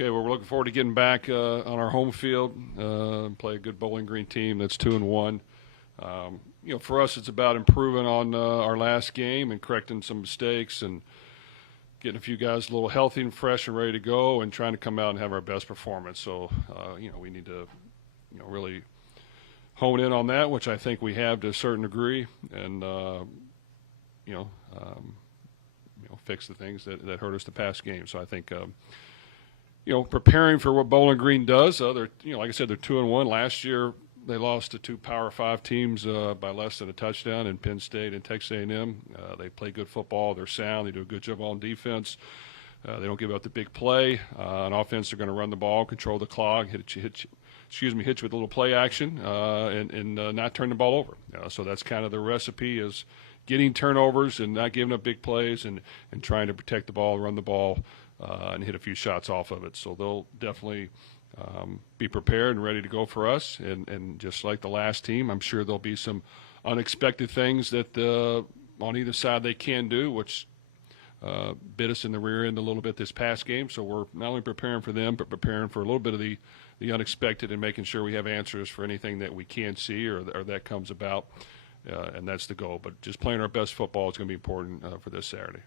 Okay, well, we're looking forward to getting back on our home field and play a good Bowling Green team that's 2-1. For us, it's about improving on our last game and correcting some mistakes and getting a few guys a little healthy and fresh and ready to go and trying to come out and have our best performance. So, we need to, really hone in on that, which I think we have to a certain degree, and, fix the things that hurt us the past game. So I think, preparing for what Bowling Green does, like I said, they're 2-1. Last year they lost to two Power 5 teams by less than a touchdown in Penn State and Texas A&M. They play good football. They're sound. They do a good job on defense. They don't give up the big play. On offense, they're going to run the ball, control the clock, hit you with a little play action, and not turn the ball over. So that's kind of the recipe, is getting turnovers and not giving up big plays and trying to protect the ball, run the ball, and hit a few shots off of it. So they'll definitely be prepared and ready to go for us. And just like the last team, I'm sure there'll be some unexpected things that on either side they can do, which bit us in the rear end a little bit this past game. So we're not only preparing for them, but preparing for a little bit of the unexpected and making sure we have answers for anything that we can't see or that comes about. And that's the goal. But just playing our best football is going to be important for this Saturday.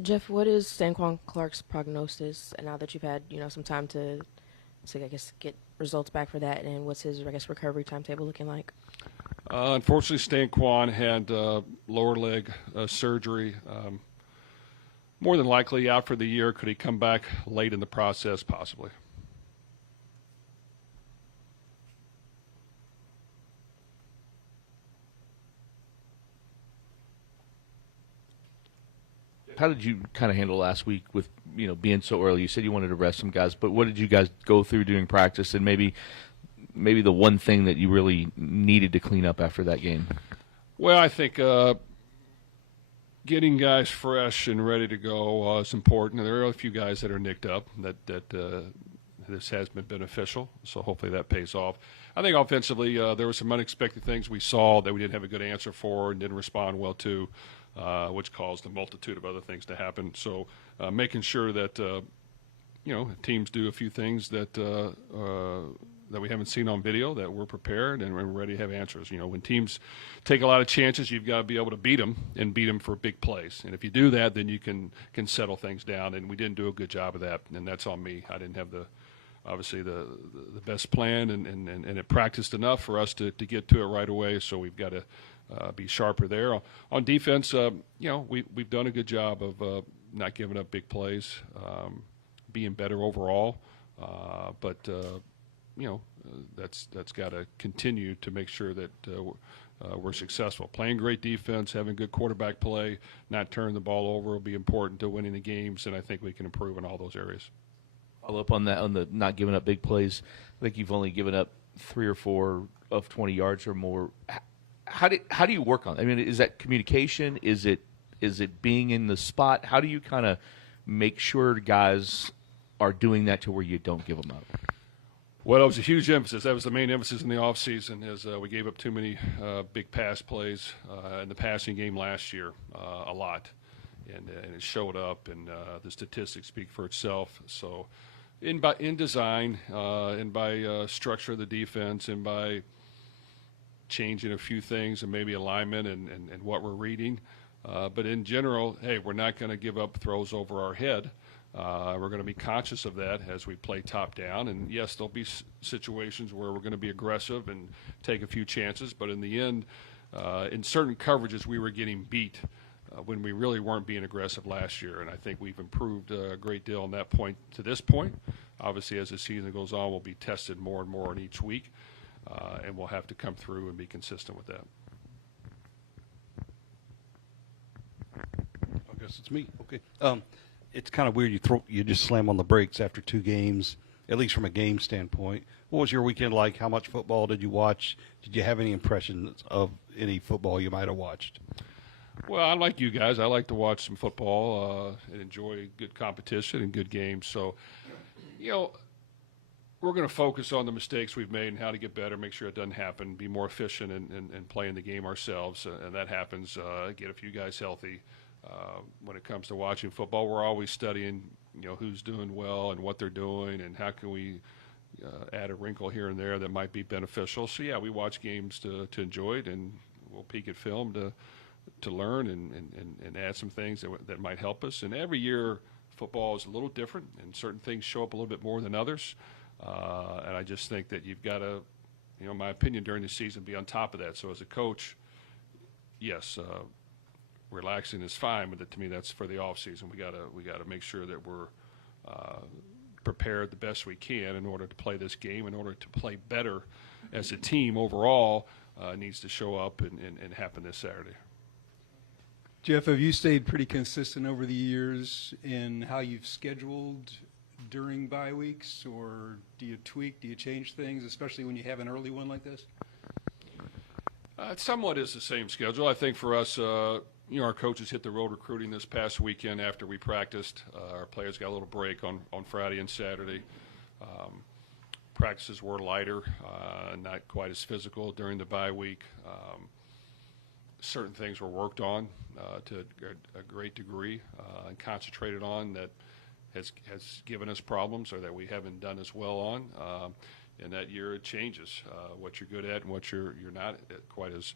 Jeff, what is Stanquan Clark's prognosis now that you've had some time to I guess get results back for that, and what's his recovery timetable looking like? Unfortunately, Stanquan had lower leg surgery. More than likely out for the year. Could he come back late in the process? Possibly. How did you kind of handle last week with being so early? You said you wanted to rest some guys, but what did you guys go through during practice, and maybe the one thing that you really needed to clean up after that game? Well, I think getting guys fresh and ready to go is important. There are a few guys that are nicked up that this has been beneficial, so hopefully that pays off. I think offensively there were some unexpected things we saw that we didn't have a good answer for and didn't respond well to, which caused a multitude of other things to happen. So making sure that teams do a few things that we haven't seen on video, that we're prepared and we're ready to have answers. When teams take a lot of chances, you've got to be able to beat them for big plays. And if you do that, then you can settle things down. And we didn't do a good job of that, and that's on me. I didn't have obviously the best plan and it practiced enough for us to get to it right away. So we've got to be sharper there. On defense, we've done a good job of not giving up big plays, being better overall. But that's got to continue to make sure that we're successful. Playing great defense, having good quarterback play, not turning the ball over will be important to winning the games, and I think we can improve in all those areas. Follow up on that, on the not giving up big plays. I think you've only given up 3 or 4 of 20 yards or more. How do you work on it? I mean, is that communication? Is it being in the spot? How do you kind of make sure guys are doing that to where you don't give them up? Well, it was a huge emphasis. That was the main emphasis in the offseason, is we gave up too many big pass plays in the passing game last year, a lot. And it showed up, and the statistics speak for itself. So in design, and by structure of the defense, and by changing a few things and maybe alignment and what we're reading. But in general, hey, we're not going to give up throws over our head. We're going to be conscious of that as we play top down. And, yes, there'll be situations where we're going to be aggressive and take a few chances. But in the end, in certain coverages, we were getting beat when we really weren't being aggressive last year. And I think we've improved a great deal on that point to this point. Obviously, as the season goes on, we'll be tested more and more in each week. And we'll have to come through and be consistent with that. I guess it's me. Okay. It's kind of weird you just slam on the brakes after 2 games, at least from a game standpoint. What was your weekend like? How much football did you watch? Did you have any impressions of any football you might have watched? Well, I like you guys. I like to watch some football and enjoy good competition and good games. So, we're going to focus on the mistakes we've made and how to get better, make sure it doesn't happen, be more efficient in playing the game ourselves. And that happens, get a few guys healthy. When it comes to watching football, we're always studying who's doing well and what they're doing, and how can we add a wrinkle here and there that might be beneficial. So yeah, we watch games to enjoy it, and we'll peek at film to learn and add some things that might help us. And every year, football is a little different, and certain things show up a little bit more than others. And I just think that you've got to, in my opinion, during the season, be on top of that. So as a coach, yes, relaxing is fine, but to me, that's for the off season. We gotta make sure that we're prepared the best we can in order to play this game. In order to play better as a team overall, needs to show up and happen this Saturday. Jeff, have you stayed pretty consistent over the years in how you've scheduled during bye weeks, or do you tweak, do you change things, especially when you have an early one like this? It somewhat is the same schedule. I think for us, our coaches hit the road recruiting this past weekend after we practiced. Our players got a little break on Friday and Saturday. Practices were lighter, not quite as physical during the bye week. Certain things were worked on to a great degree and concentrated on that has given us problems, or that we haven't done as well on. And that year it changes what you're good at and what you're not quite as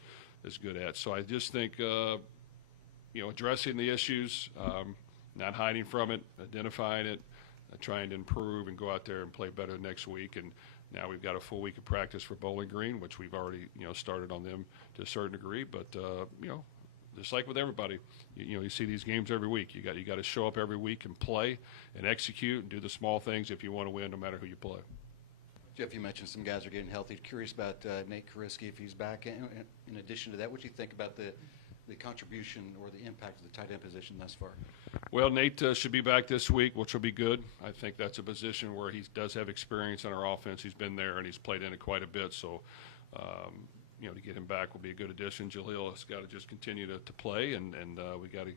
good at. So I just think addressing the issues, not hiding from it, identifying it, trying to improve and go out there and play better next week. And now we've got a full week of practice for Bowling Green, which we've already started on them to a certain degree. But just like with everybody, you see these games every week. You got to show up every week and play and execute and do the small things if you want to win, no matter who you play. Jeff, you mentioned some guys are getting healthy. Curious about Nate Kariski, if he's back. In addition to that, what do you think about the contribution or the impact of the tight end position thus far? Well, Nate should be back this week, which will be good. I think that's a position where he does have experience in our offense. He's been there and he's played in it quite a bit. So, to get him back will be a good addition. Jaleel has got to just continue to play, and we got to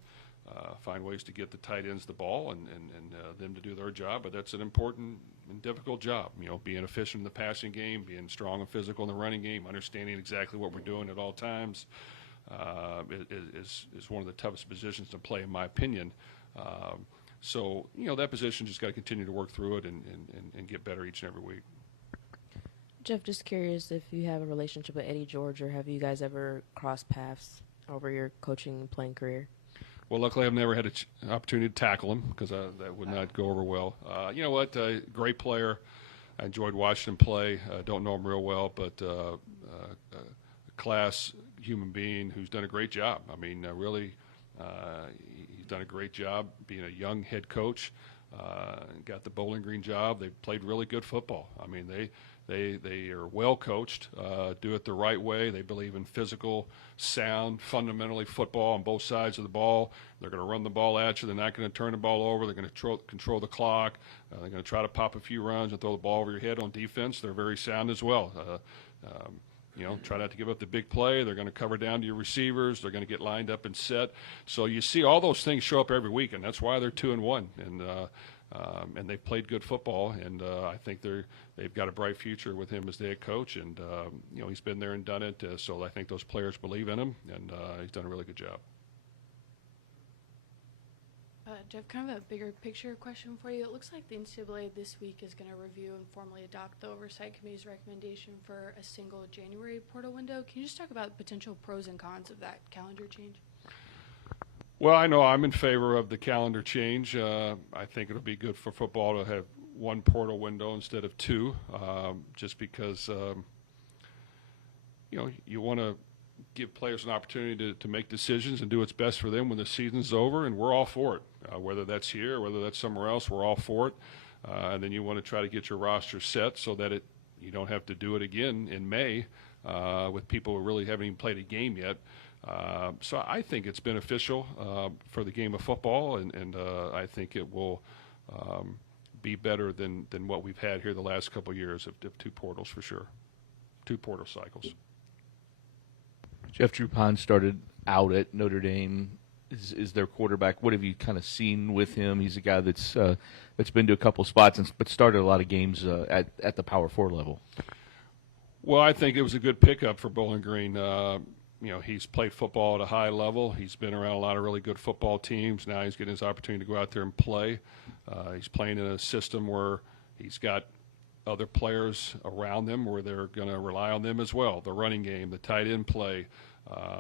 find ways to get the tight ends the ball and them to do their job. But that's an important and difficult job. Being efficient in the passing game, being strong and physical in the running game, understanding exactly what we're doing at all times. Is one of the toughest positions to play, in my opinion. So that position just got to continue to work through it and get better each and every week. Jeff, just curious if you have a relationship with Eddie George, or have you guys ever crossed paths over your coaching and playing career? Well, luckily I've never had an opportunity to tackle him, because that would not go over well. You know what? Great player. I enjoyed watching him play. Don't know him real well, but a class human being who's done a great job. I mean, really, he's done a great job being a young head coach. Got the Bowling Green job. They played really good football. I mean, they are well coached, do it the right way. They believe in physical, sound, fundamentally football on both sides of the ball. They're going to run the ball at you. They're not going to turn the ball over. They're going to control the clock. They're going to try to pop a few runs and throw the ball over your head on defense. They're very sound as well. Try not to give up the big play. They're going to cover down to your receivers. They're going to get lined up and set. So you see all those things show up every week, and that's why they're 2-1. And they've played good football, and I think they've got a bright future with him as their head coach. And he's been there and done it. So I think those players believe in him, and he's done a really good job. Jeff, kind of a bigger picture question for you. It looks like the NCAA this week is going to review and formally adopt the Oversight Committee's recommendation for a single January portal window. Can you just talk about potential pros and cons of that calendar change? Well, I know I'm in favor of the calendar change. I think it'll be good for football to have one portal window instead of two, just because, you want to give players an opportunity to make decisions and do what's best for them when the season's over, and we're all for it. Whether that's here or whether that's somewhere else, we're all for it. And then you want to try to get your roster set so that you don't have to do it again in May with people who really haven't even played a game yet. So I think it's beneficial for the game of football, and I think it will be better than what we've had here the last couple of years of two portals for sure, two portal cycles. Jeff Brohm started out at Notre Dame. Is their quarterback? What have you kind of seen with him? He's a guy that's been to a couple spots, but started a lot of games at the Power 4 level. Well, I think it was a good pickup for Bowling Green. he's played football at a high level. He's been around a lot of really good football teams. Now he's getting his opportunity to go out there and play. He's playing in a system where he's got other players around them where they're going to rely on them as well. The running game, the tight end play,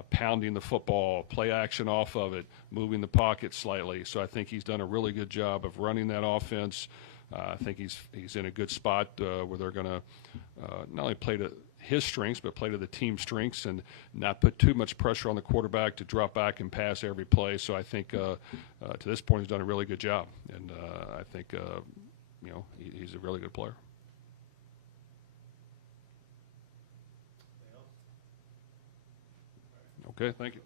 pounding the football, play action off of it, moving the pocket slightly. So I think he's done a really good job of running that offense. I think he's in a good spot where they're going to not only play to his strengths, but play to the team strengths and not put too much pressure on the quarterback to drop back and pass every play. So I think to this point he's done a really good job, and I think he's a really good player. Okay, thank you.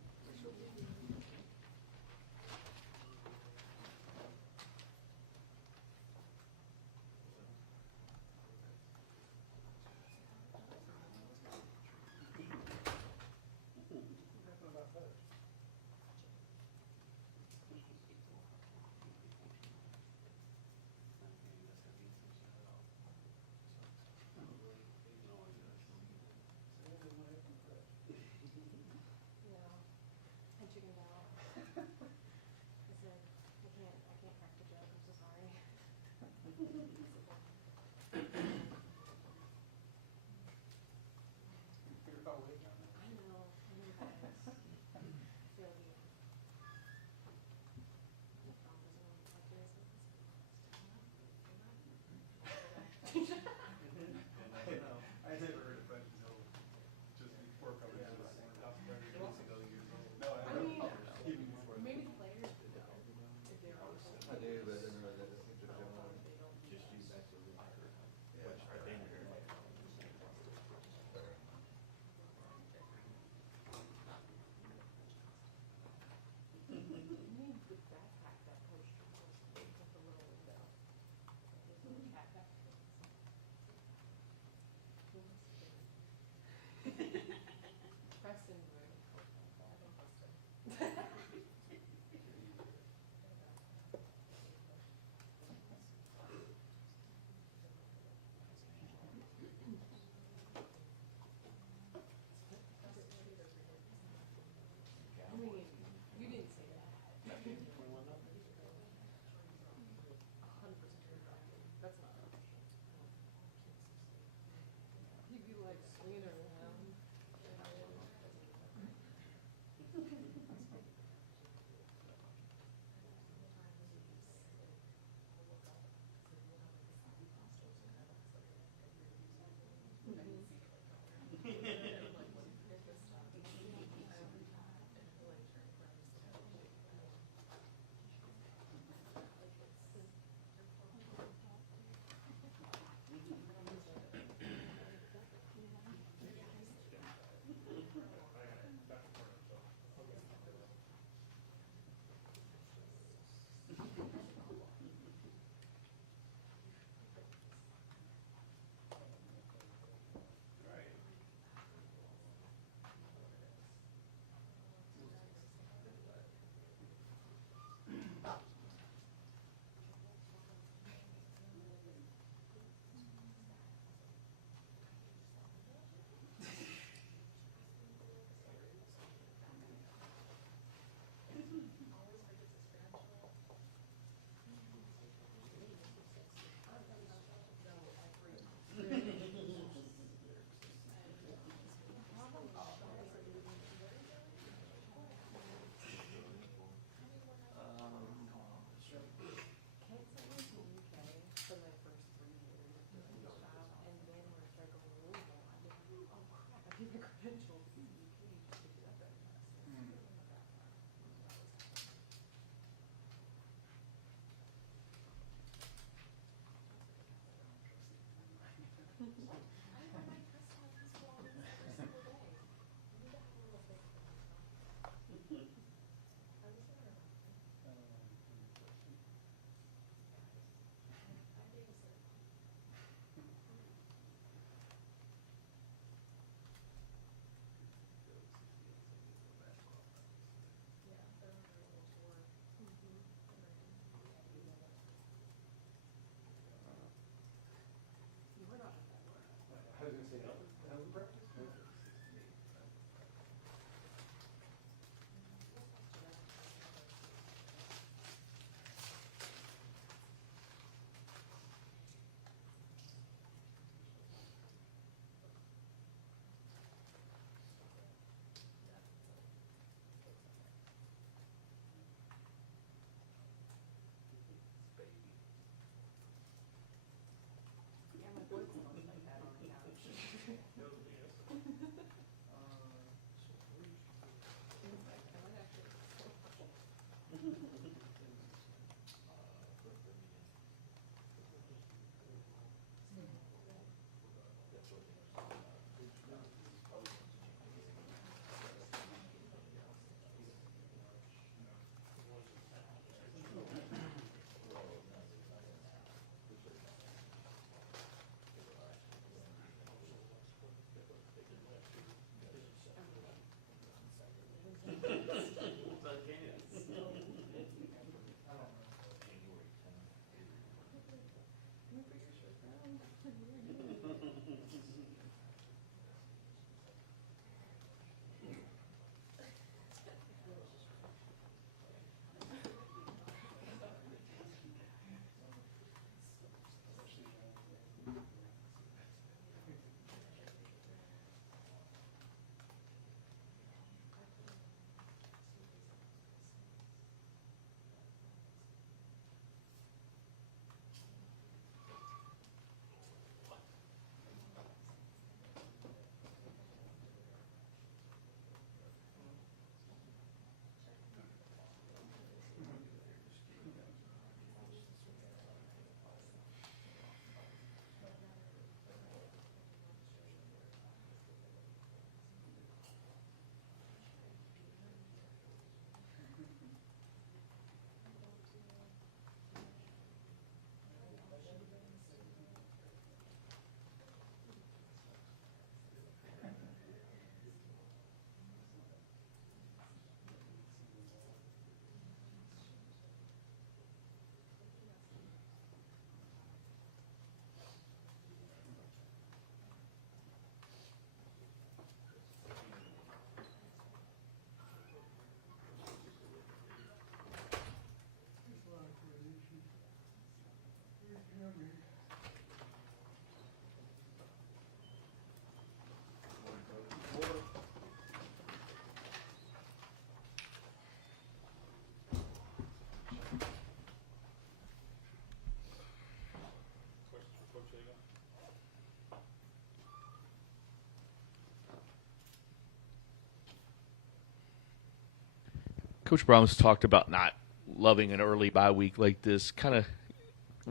Coach Brown's talked about not loving an early bye week like this. Kind of,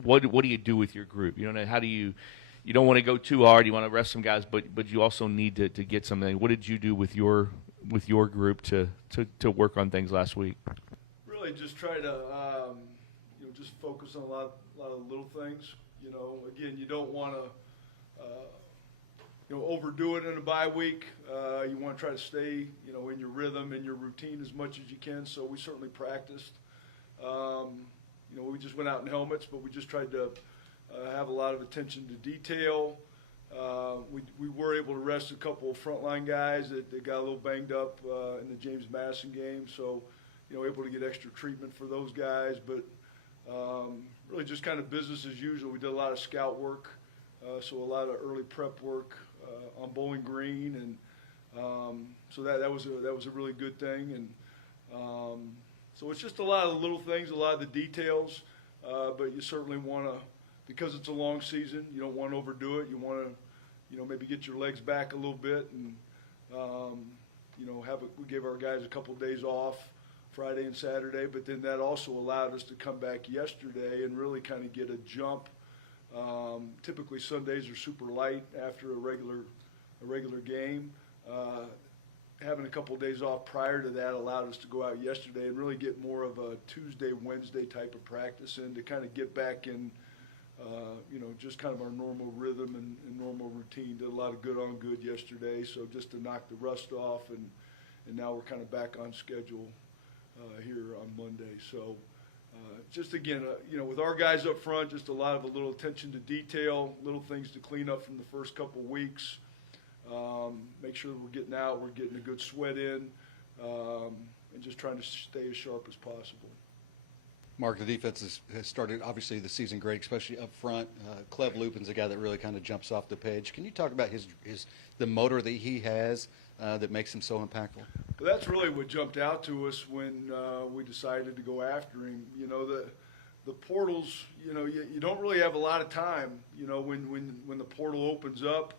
what do you do with your group? You know, how do you don't want to go too hard. You want to rest some guys, but you also need to get something. What did you do with your group to work on things last week? Really, just try to just focus on a lot of little things. You know, again, you don't want to overdo it in a bye week. You want to try to stay in your rhythm and your routine as much as you can. So we certainly practiced. We just went out in helmets, but we just tried to have a lot of attention to detail. We were able to rest a couple of frontline guys that got a little banged up in the James Madison game, so able to get extra treatment for those guys. But really just kind of business as usual. We did a lot of scout work, so a lot of early prep work on Bowling Green, and so that was a really good thing. And so it's just a lot of the little things, a lot of the details, but you certainly want to. Because it's a long season, you don't want to overdo it. You want to, maybe get your legs back a little bit, and we gave our guys a couple of days off, Friday and Saturday. But then that also allowed us to come back yesterday and really kind of get a jump. Typically Sundays are super light after a regular game. Having a couple of days off prior to that allowed us to go out yesterday and really get more of a Tuesday, Wednesday type of practice in to kind of get back in. Just kind of our normal rhythm and normal routine. Did a lot of good on good yesterday, so just to knock the rust off, and now we're kind of back on schedule here on Monday. So just again, with our guys up front, just a lot of a little attention to detail, little things to clean up from the first couple weeks. Make sure that we're getting out, we're getting a good sweat in, and just trying to stay as sharp as possible. Mark, the defense has started, obviously, the season great, especially up front. Cleve Lupin's a guy that really kind of jumps off the page. Can you talk about the motor that he has that makes him so impactful? Well, that's really what jumped out to us when we decided to go after him. The portals, you don't really have a lot of time. When the portal opens up,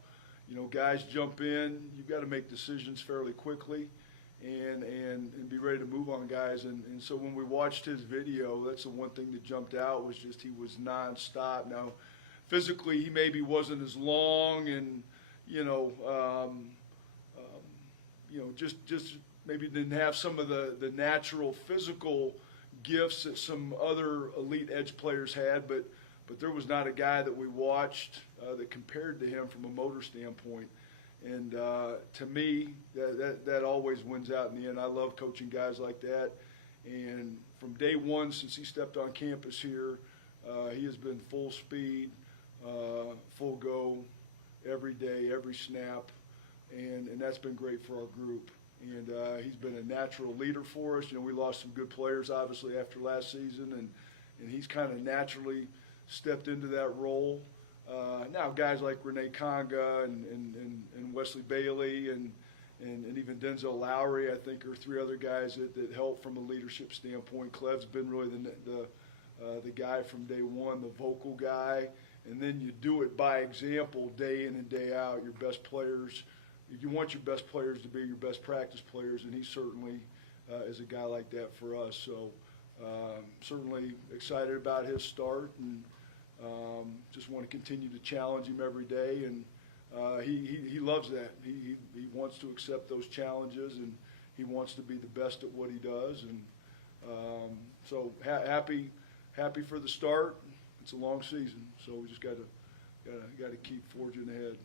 guys jump in. You've got to make decisions fairly quickly. And be ready to move on guys. And so when we watched his video, that's the one thing that jumped out was just he was nonstop. Now, physically, he maybe wasn't as long and, just maybe didn't have some of the natural physical gifts that some other elite edge players had. But there was not a guy that we watched that compared to him from a motor standpoint. And to me, that always wins out in the end. I love coaching guys like that. And from day one, since he stepped on campus here, he has been full speed, full go, every day, every snap. And that's been great for our group. And he's been a natural leader for us. We lost some good players, obviously, after last season. And he's kind of naturally stepped into that role. Now guys like Renee Conga and Wesley Bailey and even Denzel Lowry, I think, are three other guys that help from a leadership standpoint. Cleve's been really the guy from day one, the vocal guy, and then you do it by example day in and day out. Your best players, you want your best players to be your best practice players, and he certainly is a guy like that for us. So certainly excited about his start, and just want to continue to challenge him every day, and he loves that. He wants to accept those challenges, and he wants to be the best at what he does. And so happy for the start. It's a long season, so we just got to keep forging ahead.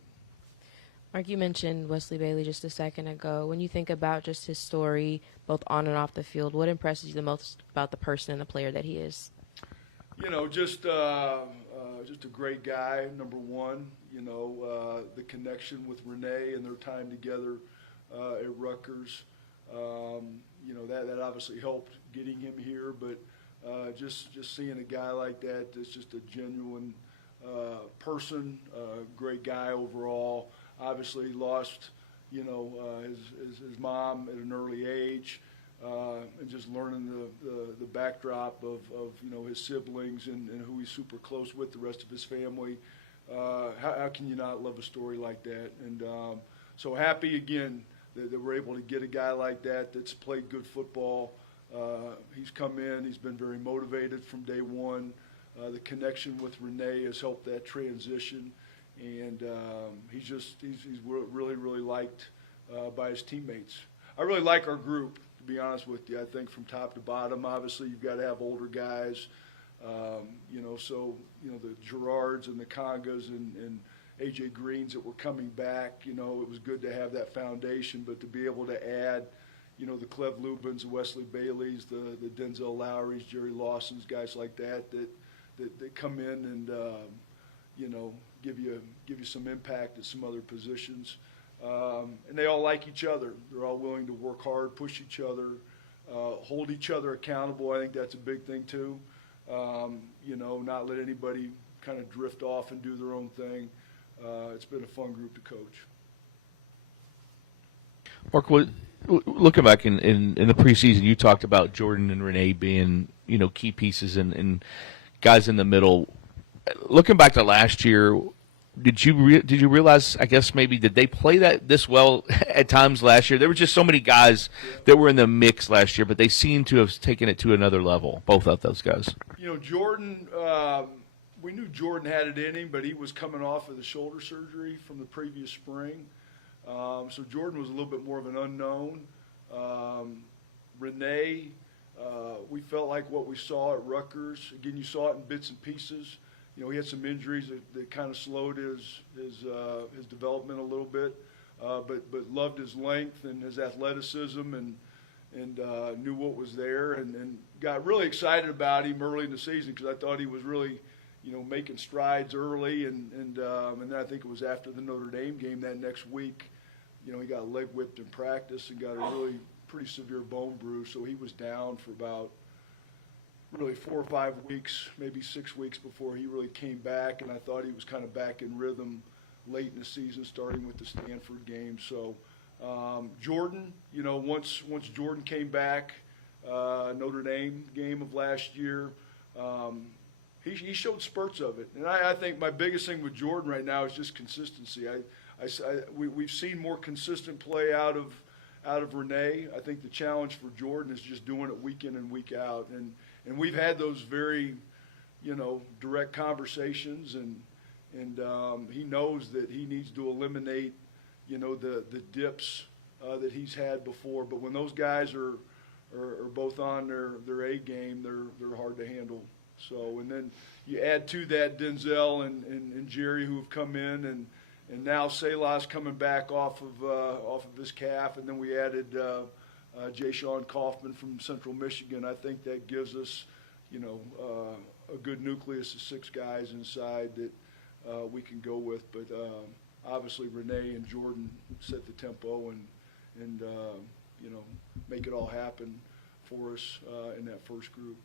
Mark, you mentioned Wesley Bailey just a second ago. When you think about just his story, both on and off the field, what impresses you the most about the person and the player that he is? Just a great guy, number one. The connection with Renee and their time together at Rutgers. That obviously helped getting him here, but just seeing a guy like that that's just a genuine person, great guy overall. Obviously lost, his mom at an early age. And just learning the backdrop of his siblings and who he's super close with, the rest of his family. How can you not love a story like that? And so happy again that we're able to get a guy like that that's played good football, He's come in. He's been very motivated from day one. The connection with Renee has helped that transition, and he's really, really liked by his teammates. I really like our group, to be honest with you. I think from top to bottom, obviously you've got to have older guys, the Gerards and the Congas and A.J. Greens that were coming back. It was good to have that foundation, but to be able to add, the Cleve Lubins, the Wesley Baileys, the Denzel Lowrys, Jerry Lawsons, guys like that come in and give you some impact at some other positions. And they all like each other. They're all willing to work hard, push each other, hold each other accountable. I think that's a big thing too. Not let anybody kind of drift off and do their own thing. It's been a fun group to coach. Mark, looking back in the preseason, you talked about Jordan and Renee being key pieces and guys in the middle. Looking back to last year, did you realize? I guess maybe did they play this well at times last year? There were just so many guys that were in the mix last year, but they seem to have taken it to another level. Both of those guys. Jordan. We knew Jordan had it in him, but he was coming off of the shoulder surgery from the previous spring. So Jordan was a little bit more of an unknown. Renee, we felt like what we saw at Rutgers. Again, you saw it in bits and pieces. He had some injuries that kind of slowed his development a little bit, but loved his length and his athleticism and knew what was there and got really excited about him early in the season because I thought he was really making strides early, and then I think it was after the Notre Dame game that next week, he got leg whipped in practice and got a really pretty severe bone bruise, so he was down for about really 4 or 5 weeks, maybe 6 weeks before he really came back, and I thought he was kind of back in rhythm late in the season, starting with the Stanford game. So Jordan, once Jordan came back, Notre Dame game of last year, he showed spurts of it, and I think my biggest thing with Jordan right now is just consistency. We've seen more consistent play out of Renee. I think the challenge for Jordan is just doing it week in and week out, and we've had those very, direct conversations, and he knows that he needs to eliminate, the dips that he's had before. But when those guys are both on their A game, they're hard to handle. So, and then you add to that Denzel and Jerry who have come in, and now Selah's coming back off of his calf, and then we added Jay Sean Kaufman from Central Michigan. I think that gives us, a good nucleus of 6 guys inside that we can go with. But obviously Renee and Jordan set the tempo and make it all happen for us in that first group.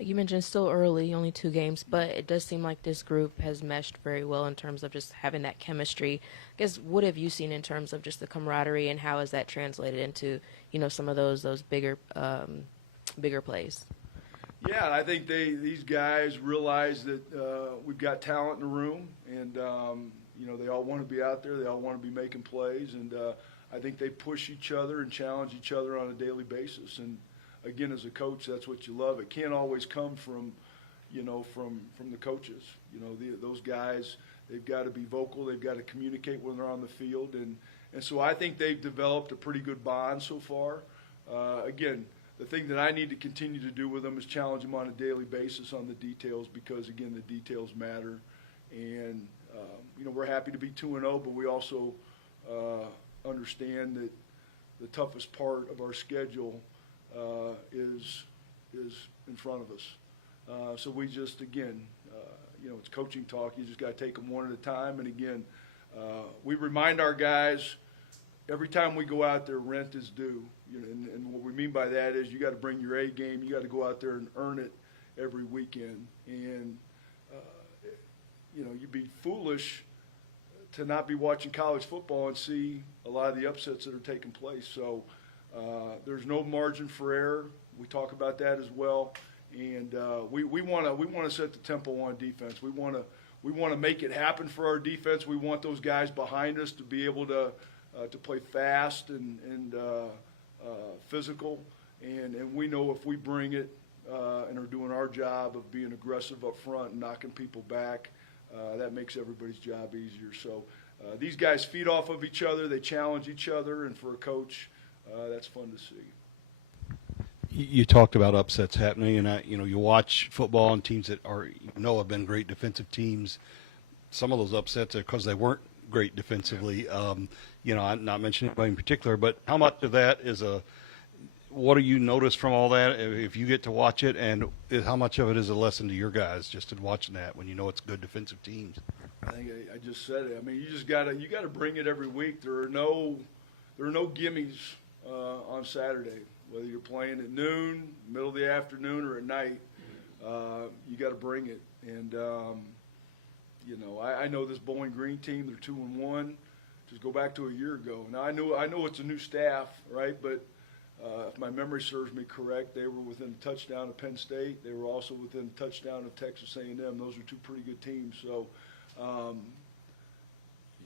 You mentioned still early, only 2 games, but it does seem like this group has meshed very well in terms of just having that chemistry. I guess what have you seen in terms of just the camaraderie, and how has that translated into some of those bigger plays? Yeah, I think these guys realize that we've got talent in the room, and they all want to be out there. They all want to be making plays, and I think they push each other and challenge each other on a daily basis. And again, as a coach, that's what you love. It can't always come from the coaches. Those guys, they've got to be vocal. They've got to communicate when they're on the field. And so I think they've developed a pretty good bond so far. Again, the thing that I need to continue to do with them is challenge them on a daily basis on the details because, again, the details matter. And, we're happy to be 2-0, but we also understand that the toughest part of our schedule is in front of us. So we just, again, it's coaching talk. You just got to take them one at a time. And, again, we remind our guys every time we go out there, rent is due. And what we mean by that is you got to bring your A game. You got to go out there and earn it every weekend. And, you'd be foolish to not be watching college football and see a lot of the upsets that are taking place. So there's no margin for error. We talk about that as well. And we want to set the tempo on defense. We want to make it happen for our defense. We want those guys behind us to be able to play fast and physical, and we know if we bring it and are doing our job of being aggressive up front and knocking people back, that makes everybody's job easier. So these guys feed off of each other, they challenge each other, and for a coach, that's fun to see. You talked about upsets happening, and you watch football and teams that have been great defensive teams. Some of those upsets are because they weren't great defensively. I'm not mentioning anybody in particular, but how much of that is what do you notice from all that if you get to watch it, and how much of it is a lesson to your guys just in watching that when you know it's good defensive teams? I think I just said it. I mean, you gotta bring it every week. There are no gimmies on Saturday. Whether you're playing at noon, middle of the afternoon, or at night, you got to bring it. And I know this Bowling Green team. They're 2-1. Just go back to a year ago. Now I know it's a new staff, right? But if my memory serves me correct, they were within a touchdown of Penn State. They were also within a touchdown of Texas A&M. Those are two pretty good teams. So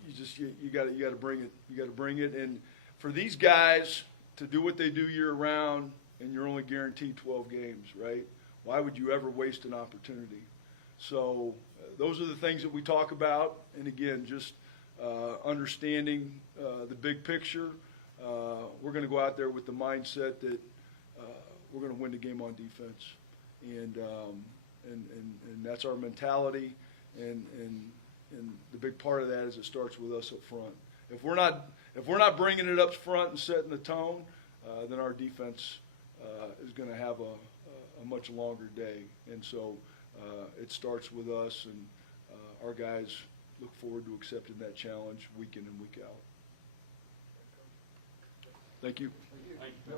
you got to bring it. You got to bring it. And for these guys to do what they do year round, and you're only guaranteed 12 games, right? Why would you ever waste an opportunity? So those are the things that we talk about. And again, just understanding the big picture. We're going to go out there with the mindset that we're going to win the game on defense, and that's our mentality. And the big part of that is it starts with us up front. If we're not bringing it up front and setting the tone, then our defense is going to have a much longer day. And so it starts with us, and our guys look forward to accepting that challenge week in and week out. Thank you. Thank you.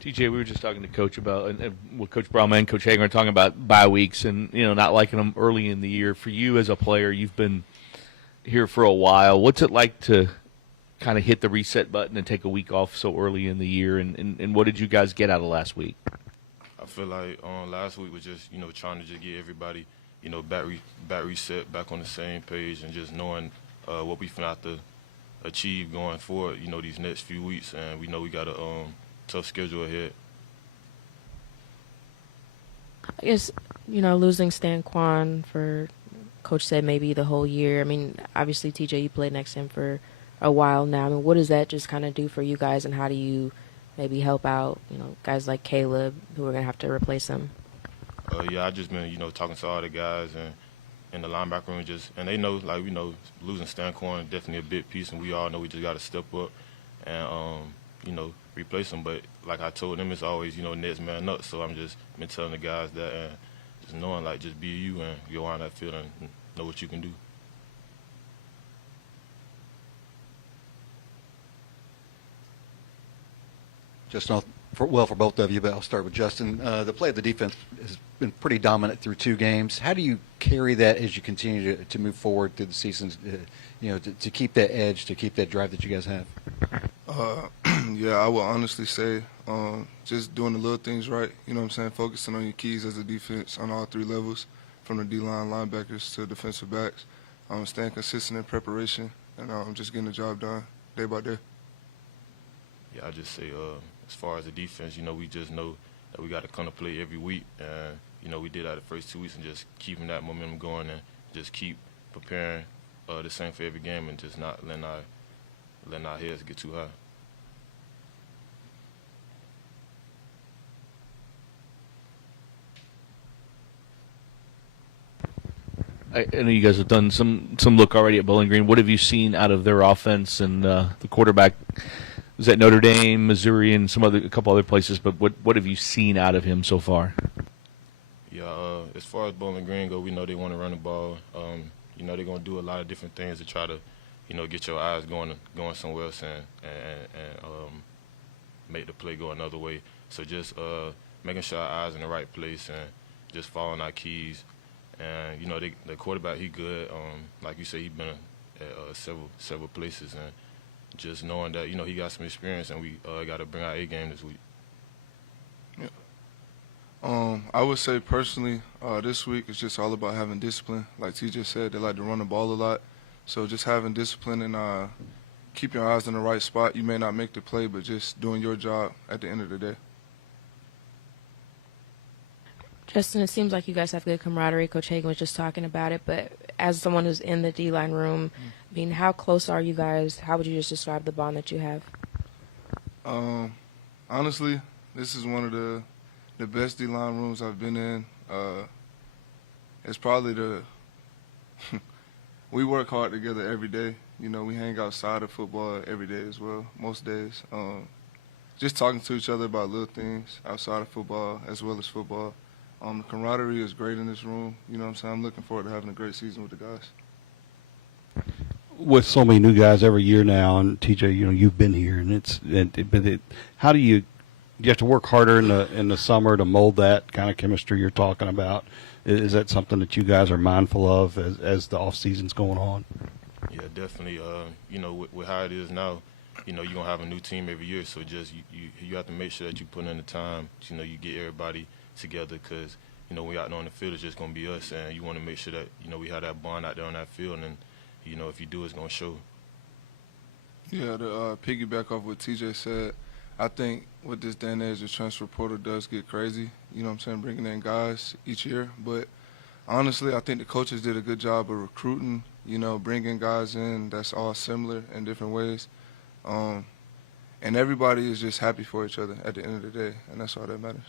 TJ, we were just talking to Coach about, and with Coach Brohm and Coach Hager, talking about bye weeks and not liking them early in the year. For you as a player, you've been here for a while. What's it like to kind of hit the reset button and take a week off so early in the year? And what did you guys get out of last week? I feel like last week was just trying to just get everybody back reset, back on the same page, and just knowing what we finna have to achieve going forward. These next few weeks, and we know we got a tough schedule ahead. I guess, losing Stan Kwan for, Coach said, maybe the whole year. I mean, obviously, TJ, you played next to him for a while now. I mean, what does that just kind of do for you guys, and how do you maybe help out, guys like Caleb who are going to have to replace him? I just been, talking to all the guys and in the linebacker room, and they know, losing Stan Kwan is definitely a big piece, and we all know we just got to step up and, replace them. But like I told them, it's always, next man up. So I'm just been telling the guys that, and just knowing, just be you and go on that field and know what you can do. For both of you, but I'll start with Justin. The play of the defense has been pretty dominant through 2 games. How do you carry that as you continue to move forward through the seasons, to keep that edge, to keep that drive that you guys have? I will honestly say just doing the little things right, focusing on your keys as a defense on all 3 levels, from the D-line, linebackers to defensive backs. staying consistent in preparation, and just getting the job done day by day. Yeah, I just say as far as the defense, we just know that we got to come to play every week, and we did that the first 2 weeks, and just keeping that momentum going, and just keep preparing the same for every game, and just not letting our heads get too high. I know you guys have done some look already at Bowling Green. What have you seen out of their offense and the quarterback? Was at Notre Dame, Missouri, and a couple other places. But what have you seen out of him so far? Yeah, as far as Bowling Green go, we know they want to run the ball. They're going to do a lot of different things to try to, get your eyes going somewhere else and make the play go another way. So just making sure our eyes in the right place and just following our keys. And the quarterback, he good. Like you say, he been at several places, and just knowing that he got some experience, and we got to bring our A game this week. Yeah. I would say personally, this week it's just all about having discipline. Like TJ said, they like to run the ball a lot, so just having discipline and keep your eyes in the right spot. You may not make the play, but just doing your job at the end of the day. Justin, it seems like you guys have good camaraderie. Coach Hagan was just talking about it, but as someone who's in the D-line room, I mean, how close are you guys? How would you just describe the bond that you have? Honestly, this is one of the best D-line rooms I've been in. It's probably we work hard together every day. We hang outside of football every day as well, most days. Just talking to each other about little things outside of football as well as football. The camaraderie is great in this room. I'm looking forward to having a great season with the guys. With so many new guys every year now, and TJ, you've been here, and how do you have to work harder in the summer to mold that kind of chemistry you're talking about? Is that something that you guys are mindful of as the off season's going on? Yeah, definitely. With how it is now, you're gonna have a new team every year, so just you have to make sure that you put in the time. You get everybody together, because when we out there on the field, it's just gonna be us, and you want to make sure that we have that bond out there on that field, and if you do, it's gonna show. Yeah, to piggyback off what TJ said, I think with this day and age, the transfer portal does get crazy. Bringing in guys each year, but honestly, I think the coaches did a good job of recruiting. Bringing guys in that's all similar in different ways, and everybody is just happy for each other at the end of the day, and that's all that matters.